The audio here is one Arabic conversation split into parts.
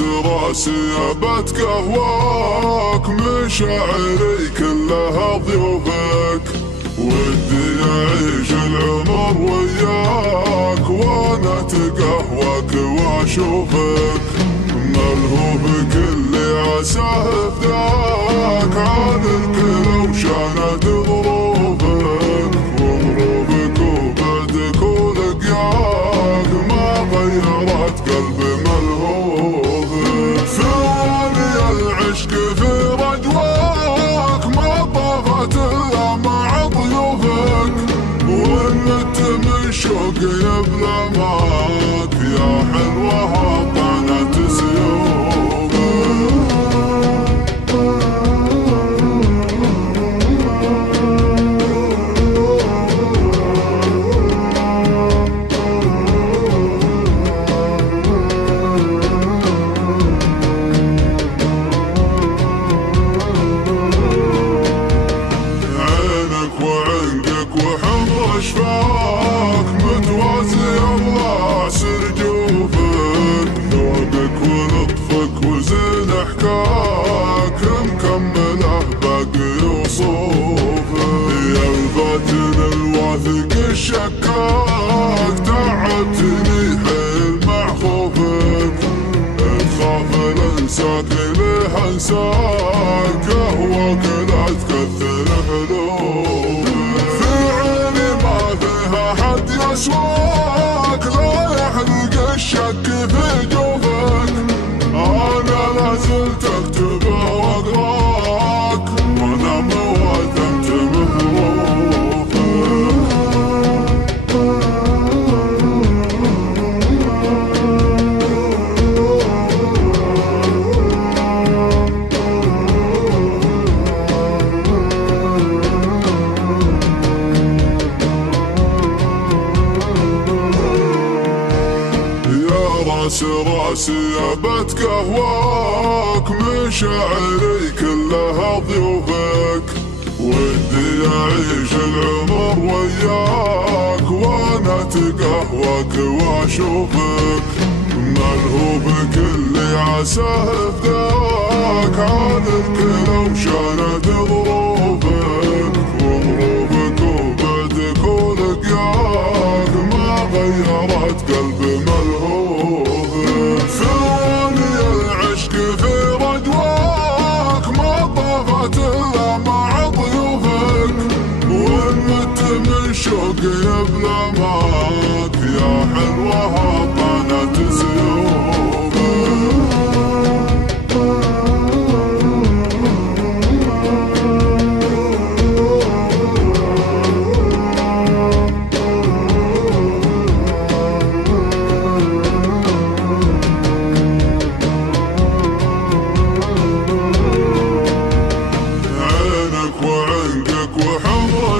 راسي ابات قهواك، مشاعري كلها ضيوفك، ودي اعيش العمر وياك وانا اتقهواك واشوفك، ملهوف كل عساه فداك، عذرك لو شانت ظروفك، وظروفك وبعدك ولقياك ما غيرت قلبي ملهوفك، ثواني العشق في رجواك ما طافت الا مع ضيوفك، ومت من شوقي بلماك يا حلوة طعنت سيوفك. اشفاك متوازي الله سر جوفك، ذوقك ولطفك وزين حكاك مكمله باقي وصوفك، يا الباطن الواثق الشكاك، تعبتني حيل مع خوفك، تخاف الانساك ليه انساك، اهواك لا تكثر حلوفك، حد يسواك لا يحرق الشك في جوفك، انا لا زلت اكتب واقراك وانا مواتمت بظروفك. راسي ابات قهواك، مشاعري كلها ضيوفك، ودي اعيش العمر وياك وانا اتقهواك واشوفك، ملهوف كل عساه فداك، عذرك لو شانت ظروفك، وظروفك وبعدك ولقياك ما غيرت قلبي ملهوف، ثواني العشق في رجواك ما طافت الا مع ضيوفك، ومت من شوقي بلماك يا حلوة طعنت سيوفك.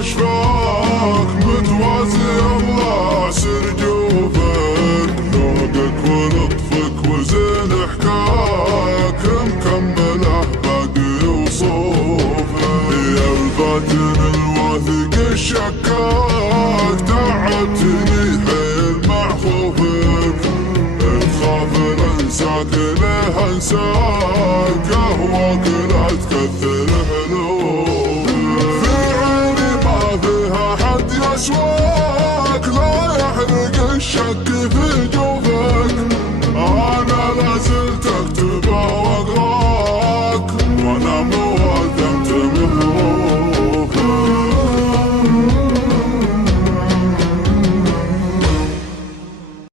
اشفاك متوازي الله سر جوفك، ذوقك ولطفك وزين حكاك مكمله باقي وصوفك، يا الباطن الواثق الشكاك، تعبتني حيل مع خوفك، تخاف الانساك ليه انساك، اهواك لا تكثر